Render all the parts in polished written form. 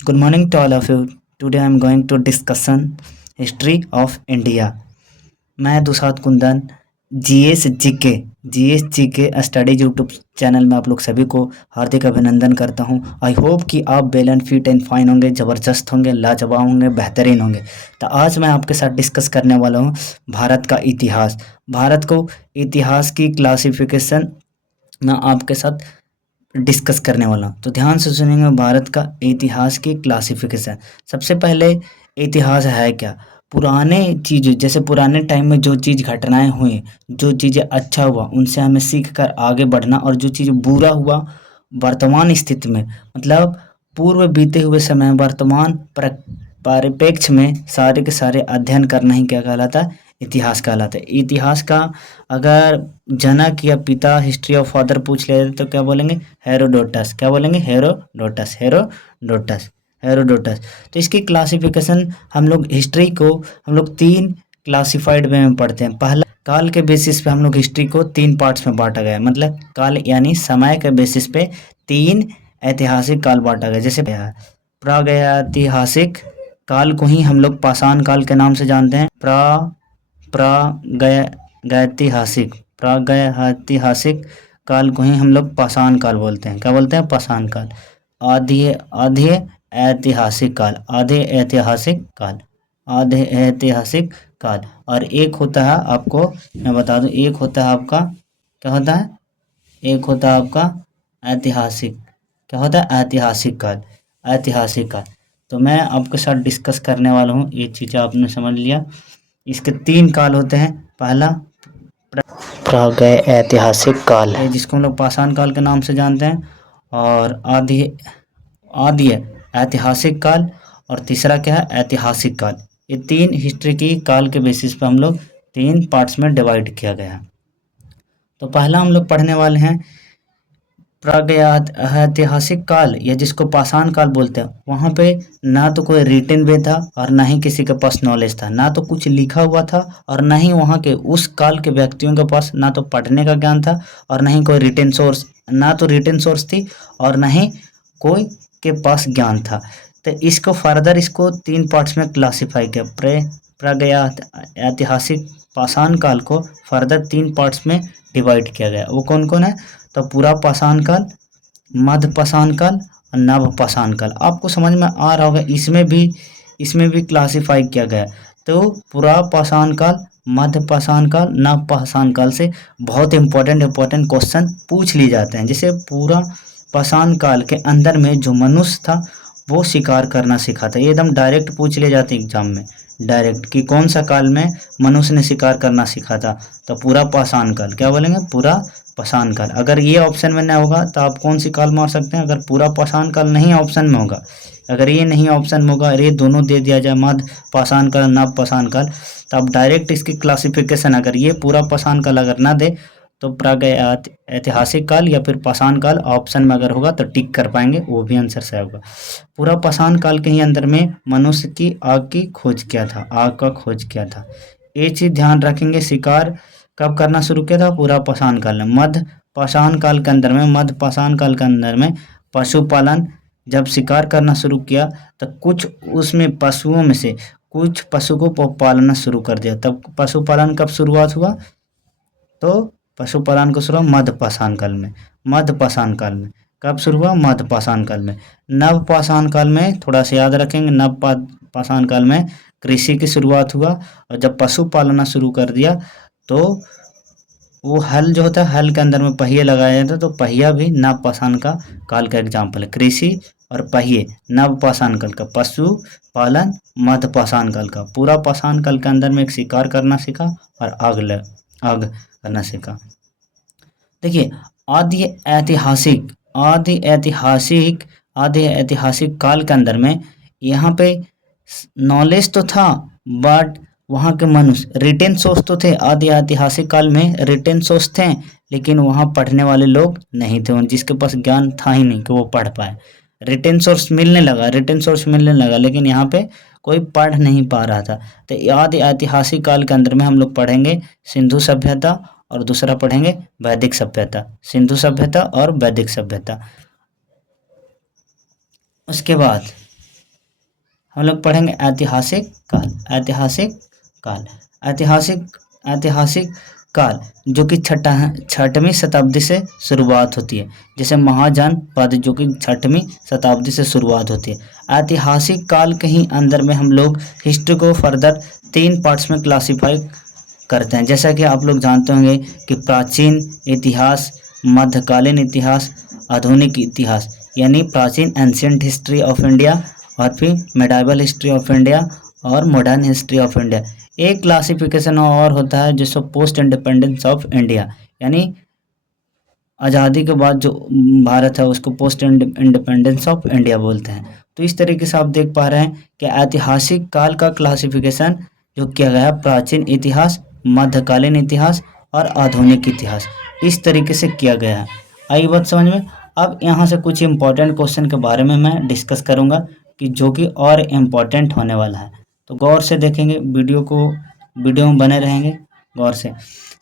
Good morning to all of you. Today I am going to discussion history of India. मैं Dusad Kundan GS GK studies YouTube channel में आप लोग सभी को हार्दिक अभिनंदन करता हूं। आई होप कि आप well and fit and fine होंगे, ज़बरदस्त होंगे, लाजवाब होंगे, बेहतरीन होंगे। तो आज मैं आपके साथ डिस्कस करने वाला हूं भारत का इतिहास। भारत को इतिहास की क्लासिफिकेशन मैं आपके साथ डिस्कस करने वाला हूँ। तो ध्यान से सुनेंगे। भारत का इतिहास की क्लासिफिकेशन। सबसे पहले इतिहास है क्या? पुराने चीज़, जैसे पुराने टाइम में जो चीज़ घटनाएं हुई, जो चीज़ें अच्छा हुआ उनसे हमें सीख कर आगे बढ़ना, और जो चीज़ बुरा हुआ वर्तमान स्थिति में, मतलब पूर्व बीते हुए समय वर्तमान परिप्रेक्ष्य में सारे के सारे अध्ययन करना ही क्या कहलाता है? इतिहास कहलाता है। इतिहास का अगर जनक या पिता, हिस्ट्री ऑफ फादर पूछ ले तो क्या बोलेंगे? हेरोडोटस। क्या बोलेंगे? हेरोडोटस। हेरोडोटस। हेरोडोटस। तो इसकी क्लासिफिकेशन हम लोग हिस्ट्री को हम लोग तीन क्लासिफाइड वे में पढ़ते हैं। पहला, काल के बेसिस पे हम लोग हिस्ट्री को तीन पार्ट्स में बांटा गया है। मतलब काल यानी समय के बेसिस पे तीन ऐतिहासिक काल बांटा गया। जैसे प्रागैतिहासिक काल को ही हम लोग पाषाण काल के नाम से जानते हैं। प्रागैतिहासिक प्रागैतिहासिक काल को ही हम लोग पाषाण काल बोलते हैं। क्या बोलते हैं? पाषाण काल। आधे आधे ऐतिहासिक काल। आधे ऐतिहासिक काल। आधे ऐतिहासिक काल। और एक होता है, आपको मैं बता दूं, एक होता है आपका, क्या होता है? एक होता है आपका ऐतिहासिक। क्या होता है? ऐतिहासिक काल। ऐतिहासिक काल। तो मैं आपके साथ डिस्कस करने वाला हूँ, ये चीज़ें आपने समझ लिया। इसके तीन काल होते हैं। पहला प्रागैतिहासिक काल है, जिसको हम लोग पाषाण काल के नाम से जानते हैं। और आदि आदि ऐतिहासिक काल, और तीसरा क्या है? ऐतिहासिक काल। ये तीन हिस्ट्री की काल के बेसिस पे हम लोग तीन पार्ट्स में डिवाइड किया गया है। तो पहला हम लोग पढ़ने वाले हैं प्रागैतिहासिक काल, या जिसको पाषाण काल बोलते हैं। वहाँ पे ना तो कोई रिटन वे था और ना ही किसी के पास नॉलेज था, ना तो कुछ लिखा हुआ था, और ना ही वहाँ के उस काल के व्यक्तियों के पास ना तो पढ़ने का ज्ञान था, और ना ही कोई रिटन सोर्स, ना तो रिटन सोर्स थी और ना ही कोई के पास ज्ञान था। तो इसको फर्दर इसको तीन पार्ट्स में क्लासिफाई किया। प्रागैतिहासिक पाषाण काल को फर्दर तीन पार्ट्स में डिवाइड किया गया। वो कौन कौन है? तो पूरा पाषाण काल, मध्य पाषाण काल और नव पाषाण काल। आपको समझ में आ रहा होगा, इसमें भी क्लासिफाई किया गया। तो पूरा पाषाण काल, मध्य पाषाण काल, नव पाषाण काल से बहुत इंपॉर्टेंट क्वेश्चन पूछ लिए जाते हैं। जैसे पूरा पाषाण काल के अंदर में जो मनुष्य था वो शिकार करना सीखा था। ये एकदम डायरेक्ट पूछ लिए जाते एग्जाम में, डायरेक्ट, कि कौन सा काल में मनुष्य ने शिकार करना सीखा था? तो पूरा पाषाण काल। क्या बोलेंगे? पूरा पाषाण काल। अगर ये ऑप्शन में नहीं होगा तो आप कौन सी काल मार सकते हैं? अगर पूरा पाषाण काल नहीं ऑप्शन में होगा, अगर ये नहीं ऑप्शन में होगा, अरे दोनों दे दिया जाए, मध्य पाषाण काल, नव पाषाण काल, तो आप डायरेक्ट इसकी क्लासिफिकेशन, अगर ये पूरा पाषाण काल अगर ना दे तो ऐतिहासिक काल या फिर पाषाण काल ऑप्शन में अगर होगा तो टिक कर पाएंगे, वो भी आंसर सही होगा। पूरा पाषाण काल के ही अंदर में मनुष्य की आग की खोज किया था, आग का खोज किया था। ये चीज़ ध्यान रखेंगे। शिकार कब करना शुरू किया था? पूरा पाषाण काल में। मध्य पाषाण काल के अंदर में, मध्य पाषाण काल के अंदर में पशुपालन जब शिकार करना शुरू किया तो कुछ उसमें पशुओं में से कुछ पशु को पालना शुरू कर दिया। तब पशुपालन कब शुरुआत हुआ? तो पशुपालन को शुरू मध्य पाषाण काल में। मध्य पाषाण काल में कब शुरू हुआ? मध्य पाषाण काल में। नव पाषाण काल में थोड़ा सा याद रखेंगे, नव पाषाण काल में कृषि की शुरुआत हुआ, और जब पशु पालना शुरू कर दिया तो वो हल जो होता है, हल के अंदर में पहिए लगाया जाता है। तो पहिया भी नव पाषाण का काल का एग्जाम्पल है। कृषि और पहिए नव पाषाण काल का, पशु पालन मध्य पाषाण काल का। पूरा पाषाण काल के अंदर में एक शिकार करना सीखा और आग करना सीखा। देखिए, आदि ऐतिहासिक आदि ऐतिहासिक आदि ऐतिहासिक काल के अंदर में यहाँ पे नॉलेज तो था, बट वहाँ के मनुष्य रिटेन सोर्स तो थे। आदि ऐतिहासिक काल में रिटेन सोर्स थे, लेकिन वहाँ पढ़ने वाले लोग नहीं थे, जिसके पास ज्ञान था ही नहीं कि वो पढ़ पाए। रिटेन सोर्स मिलने लगा, लेकिन यहाँ पे कोई पढ़ नहीं पा रहा था। तो आदि ऐतिहासिक काल के अंदर में हम लोग पढ़ेंगे सिंधु सभ्यता, और दूसरा पढ़ेंगे वैदिक सभ्यता। सिंधु सभ्यता और वैदिक सभ्यता। उसके बाद हम लोग पढ़ेंगे ऐतिहासिक काल। ऐतिहासिक काल, ऐतिहासिक काल जो कि छठवीं शताब्दी से शुरुआत होती है। जैसे महाजनपद जो कि छठवीं शताब्दी से शुरुआत होती है। ऐतिहासिक काल के ही अंदर में हम लोग हिस्ट्री को फर्दर 3 पार्ट्स में क्लासिफाई करते हैं। जैसा कि आप लोग जानते होंगे कि प्राचीन इतिहास, मध्यकालीन इतिहास, आधुनिक इतिहास, यानी प्राचीन एंशिएंट हिस्ट्री ऑफ इंडिया, और फिर मेडाइवल हिस्ट्री ऑफ इंडिया और मॉडर्न हिस्ट्री ऑफ इंडिया। एक क्लासिफिकेशन और होता है जिसको पोस्ट इंडिपेंडेंस ऑफ इंडिया, यानी आज़ादी के बाद जो भारत है उसको पोस्ट इंडिपेंडेंस ऑफ इंडिया बोलते हैं। तो इस तरीके से आप देख पा रहे हैं कि ऐतिहासिक काल का क्लासिफिकेशन जो किया गया है प्राचीन इतिहास, मध्यकालीन इतिहास और आधुनिक इतिहास, इस तरीके से किया गया है। आई बात समझ में। अब यहाँ से कुछ इम्पोर्टेंट क्वेश्चन के बारे में मैं डिस्कस करूँगा कि जो कि और इम्पोर्टेंट होने वाला है, तो गौर से देखेंगे वीडियो में बने रहेंगे गौर से।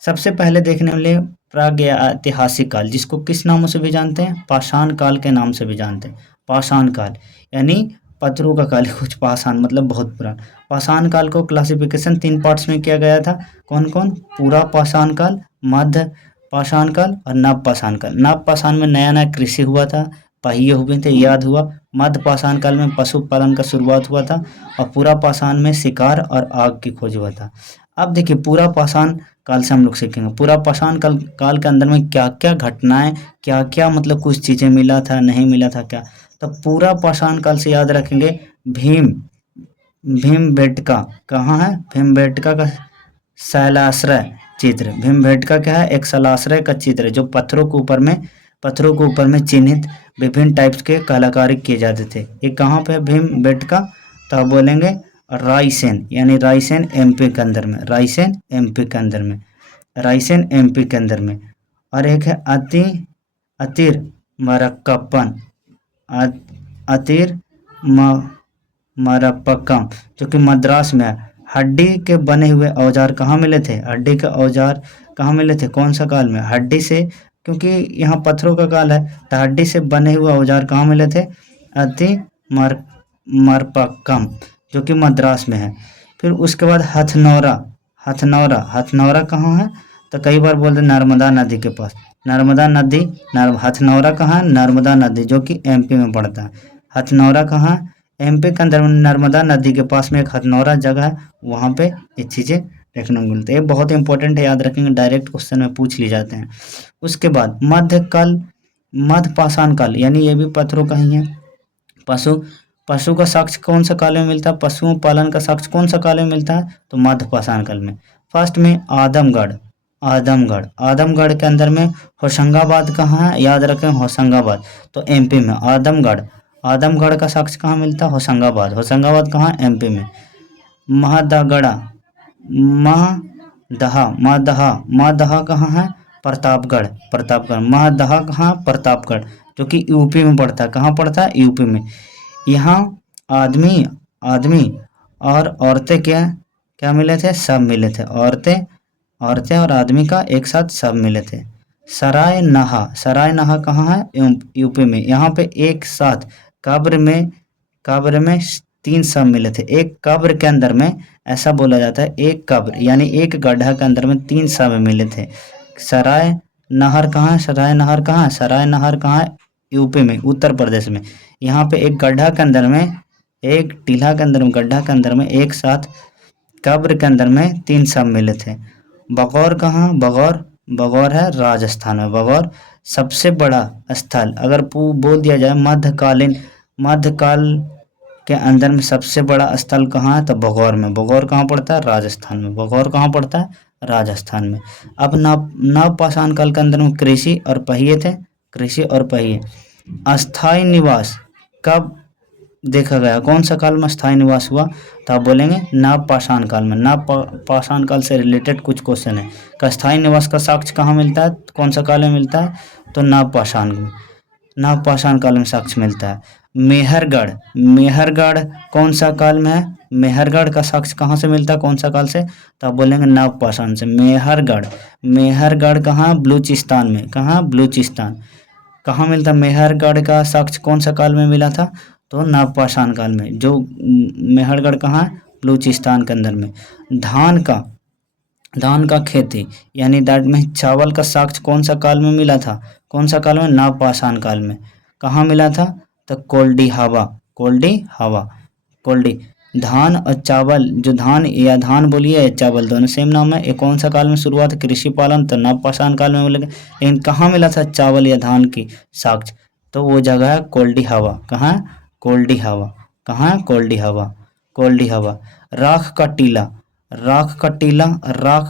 सबसे पहले देखने वाले प्रागैतिहासिक काल, जिसको किस नामों से भी जानते हैं, पाषाण काल के नाम से भी जानते हैं। पाषाण काल यानी पत्थरों का काल, कुछ पाषाण मतलब बहुत पुराना। पाषाण काल को क्लासिफिकेशन 3 पार्ट्स में किया गया था। कौन कौन? पूरा पाषाण काल, मध्य पाषाण काल और नव पाषाण काल। नव पाषाण में नया नया कृषि हुआ था, पहिए हुए थे, याद हुआ। मध्य पाषाण काल में पशुपालन का शुरुआत हुआ था और पूरा पाषाण में शिकार और आग की खोज हुआ था। अब देखिए पूरा पाषाण काल से हम लोग सीखेंगे पूरा पाषाण काल के अंदर में क्या क्या घटनाएं, क्या क्या मतलब कुछ चीज़ें मिला था, नहीं मिला था क्या। तो पूरा पाषाण काल से याद रखेंगे भीमबेटका कहाँ है? भीमबेटका का शैलाश्रय चित्र। भीमबेटका क्या है? एक शैलाश्रय का चित्र जो पत्थरों के ऊपर में चिन्हित विभिन्न टाइप्स के कलाकारी किए जाते थे। ये कहाँ पे है भीमबेटका? तो आप बोलेंगे रायसेन, यानी रायसेन एमपी के अंदर में, रायसेन एमपी के अंदर में, रायसेन एमपी के अंदर में। और एक है अतिर मरक्कपन, अतिर मरप्पकम जो कि मद्रास में है। हड्डी के बने हुए औजार कहाँ मिले थे? हड्डी के औजार कहाँ मिले थे? कौन सा काल में? हड्डी से, क्योंकि यहाँ पत्थरों का काल है तो हड्डी से बने हुए औजार कहाँ मिले थे? अति मरपक्कम जो कि मद्रास में है। फिर उसके बाद हथनौरा कहाँ है? तो कई बार बोलते नर्मदा नदी के पास, नर्मदा नदी, हथनौरा कहाँ है? नर्मदा नदी जो कि एमपी में पड़ता है। हथनौरा कहाँ? एमपी के अंदर नर्मदा नदी के पास में एक हथनौरा जगह है, वहाँ पे ये चीज़ें देखने को मिलती है। ये बहुत इंपॉर्टेंट है, याद रखेंगे, डायरेक्ट क्वेश्चन में पूछ ली जाते हैं। उसके बाद मध्य पाषाण काल, यानी ये भी पत्थरों का ही है। पशु का साक्ष्य कौन सा काल में मिलता है? पशुओं पालन का साक्ष्य कौन सा काल में मिलता है? तो मध्य पाषाण काल में। फर्स्ट में आदमगढ़ के अंदर में। होशंगाबाद कहाँ है? याद रखें होशंगाबाद, तो एमपी में। आदमगढ़ का साक्ष्य कहाँ मिलता है? होशंगाबाद कहाँ? एमपी में। महदहा कहाँ है? प्रतापगढ़। महदहा कहाँ? प्रतापगढ़ जो कि यूपी में पड़ता है। कहाँ पड़ता है? यूपी में। यहाँ आदमी और औरतें क्या मिले थे? सब मिले थे। औरतें और आदमी का एक साथ सब मिले थे। सरायनहा कहाँ है? यूपी में। यहाँ पे एक साथ कब्र में 3 सब मिले थे। एक कब्र के अंदर में ऐसा बोला जाता है, एक कब्र यानी एक गड्ढा के अंदर में 3 सब मिले थे। सराय नहर कहाँ? सराय नहर कहाँ? यूपी में, उत्तर प्रदेश में। यहाँ पे एक गड्ढा के अंदर में, एक टीला के अंदर में, गड्ढा के अंदर में एक साथ कब्र के अंदर में 3 सब मिले थे। बगौर कहाँ? बगौर है राजस्थान में। बगौर सबसे बड़ा स्थल, अगर बोल दिया जाए मध्यकाल के अंदर में सबसे बड़ा स्थल कहाँ है? तो बगौर में। बगौर कहाँ पड़ता है? राजस्थान में। बगौर कहाँ पड़ता है? राजस्थान में। अब नव पाषाण काल के अंदर में कृषि और पहिए थे। अस्थाई निवास कब देखा गया? कौन सा काल में स्थायी निवास हुआ? तो आप बोलेंगे नव पाषाण काल में। नव पाषाण काल से रिलेटेड कुछ क्वेश्चन है का स्थायी निवास का साक्ष्य कहाँ मिलता है? कौन सा काल में मिलता है? तो नव पाषाण काल में साक्ष्य मिलता है। मेहरगढ़ कौन सा काल में है? मेहरगढ़ का साक्ष्य कहाँ से मिलता है? कौन सा काल से? तो आप बोलेंगे नव पाषाण से। मेहरगढ़ कहाँ? बलूचिस्तान में। कहाँ? बलूचिस्तान। कहाँ मिलता? मेहरगढ़ का साक्ष्य कौन सा काल में मिला था? तो नवपाषाण काल में। जो मेहरगढ़ कहाँ है, बलूचिस्तान के अंदर में। धान का खेती यानी दैट में चावल का साक्ष्य कौन सा काल में मिला था, कौन सा काल में, नवपाषाण काल में। कहाँ मिला था, तो कोल्डी हवा। कोल्डी धान और चावल, जो धान या धान बोलिए या चावल दोनों सेम नाम है। ये कौन सा काल में शुरुआत, कृषि पालन, तो नवपाषाण काल में मिलेगा। लेकिन कहाँ मिला था चावल या धान की साक्ष्य, तो वो जगह है कोल्डी हवा। कहाँ है, कोल्डी हवा। कहाँ है, कोल्डी हवा। राख का टीला, राख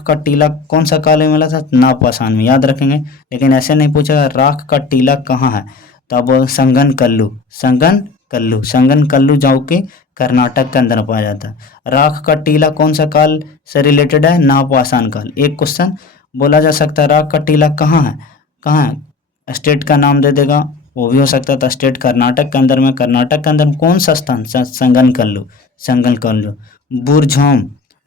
का टीला कौन सा काल में मिला था, नवपाषाण में, याद रखेंगे। लेकिन ऐसे नहीं पूछा राख का टीला कहाँ है, तब संगन कल्लू जाओ के कर्नाटक के अंदर पाया जाता है। राख का टीला कौन सा काल से रिलेटेड है, नवपाषाण काल। एक क्वेश्चन बोला जा सकता है राख का टीला कहाँ है, स्टेट का नाम दे देगा, वो भी हो सकता था। स्टेट कर्नाटक के अंदर में, कौन सा स्थान, संगन कल्लू।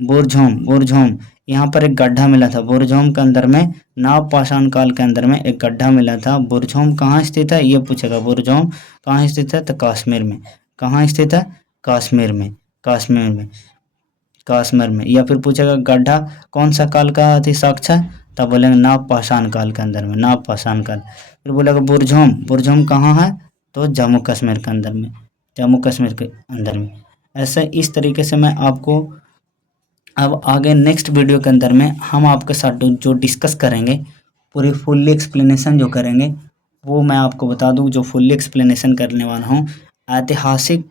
बुरझोम यहाँ पर एक गड्ढा मिला था। बुरझोम के अंदर में नवपाषाण काल के अंदर में एक गड्ढा मिला था। बुरझोम कहाँ स्थित है, ये पूछेगा। बुरझोम कहाँ स्थित है, तो कश्मीर में। कहाँ स्थित है, कश्मीर में। या फिर पूछेगा गड्ढा कौन सा काल का अति साक्ष्य है, तब बोलेंगे नवपाषाण काल के अंदर में, नवपाषाण काल। फिर बोलेगा बुरझोम कहाँ है, तो जम्मू कश्मीर के अंदर में। ऐसे इस तरीके से मैं आपको अब आगे नेक्स्ट वीडियो के अंदर में हम आपके साथ जो डिस्कस करेंगे, पूरी फुल्ली एक्सप्लेनेशन जो करेंगे, वो मैं आपको बता दूं। जो फुल्ली एक्सप्लेनेशन करने वाला हूँ, ऐतिहासिक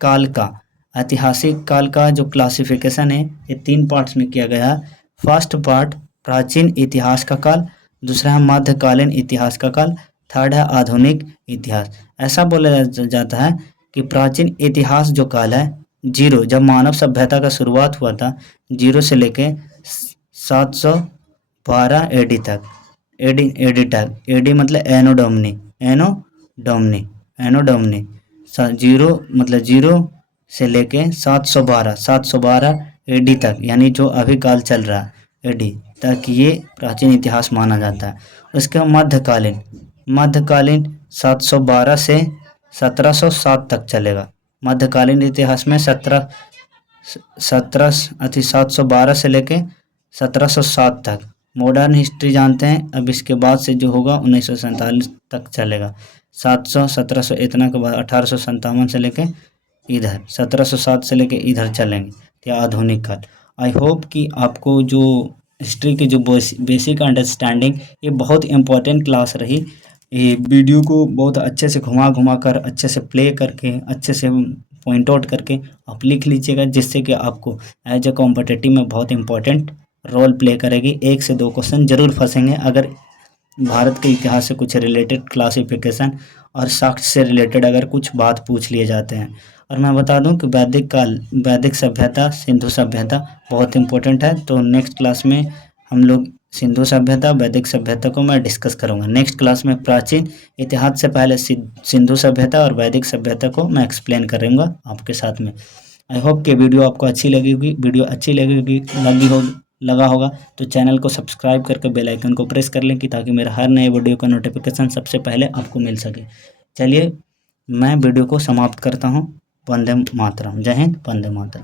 काल का जो क्लासिफिकेशन है, ये 3 पार्ट्स में किया गया है। फर्स्ट पार्ट प्राचीन इतिहास का काल, दूसरा है मध्यकालीन इतिहास का काल, थर्ड है आधुनिक इतिहास। ऐसा बोला जाता है कि प्राचीन इतिहास जो काल है, जीरो, जब मानव सभ्यता का शुरुआत हुआ था, 0 से लेके 712 एडी तक। एडी मतलब एनोडोमनी। 0 मतलब 0 से लेके 712 एडी तक, यानी जो अभी काल चल रहा है एडी तक, ये प्राचीन इतिहास माना जाता है। उसके बाद मध्यकालीन 712 से 1707 तक चलेगा। मध्यकालीन इतिहास में 712 से लेके 1707 तक। मॉडर्न हिस्ट्री जानते हैं, अब इसके बाद से जो होगा 1947 तक चलेगा। 1700 इतना के बाद 1857 से लेके इधर 1707 से लेके इधर चलेंगे, तो आधुनिक काल। आई होप कि आपको जो हिस्ट्री की जो बेसिक अंडरस्टैंडिंग, ये बहुत इम्पोर्टेंट क्लास रही। ये वीडियो को बहुत अच्छे से घुमा कर, अच्छे से प्ले करके, अच्छे से पॉइंट आउट करके आप लिख लीजिएगा, जिससे कि आपको एज ए कॉम्पिटिटिव में बहुत इंपॉर्टेंट रोल प्ले करेगी। 1 से 2 क्वेश्चन जरूर फंसेंगे अगर भारत के इतिहास से कुछ रिलेटेड क्लासिफिकेशन और साक्ष्य से रिलेटेड अगर कुछ बात पूछ लिए जाते हैं। और मैं बता दूं कि वैदिक सभ्यता, सिंधु सभ्यता बहुत इंपॉर्टेंट है। तो नेक्स्ट क्लास में हम लोग सिंधु सभ्यता, वैदिक सभ्यता को मैं डिस्कस करूंगा। नेक्स्ट क्लास में प्राचीन इतिहास से पहले सिंधु सभ्यता और वैदिक सभ्यता को मैं एक्सप्लेन करूंगा आपके साथ में। आई होप कि वीडियो आपको अच्छी लगेगी। लगा होगा तो चैनल को सब्सक्राइब करके बेल आइकन को प्रेस कर लें, कि ताकि मेरा हर नए वीडियो का नोटिफिकेशन सबसे पहले आपको मिल सके। चलिए मैं वीडियो को समाप्त करता हूँ। वंदे मातरम। जय हिंद, वंदे मातरम।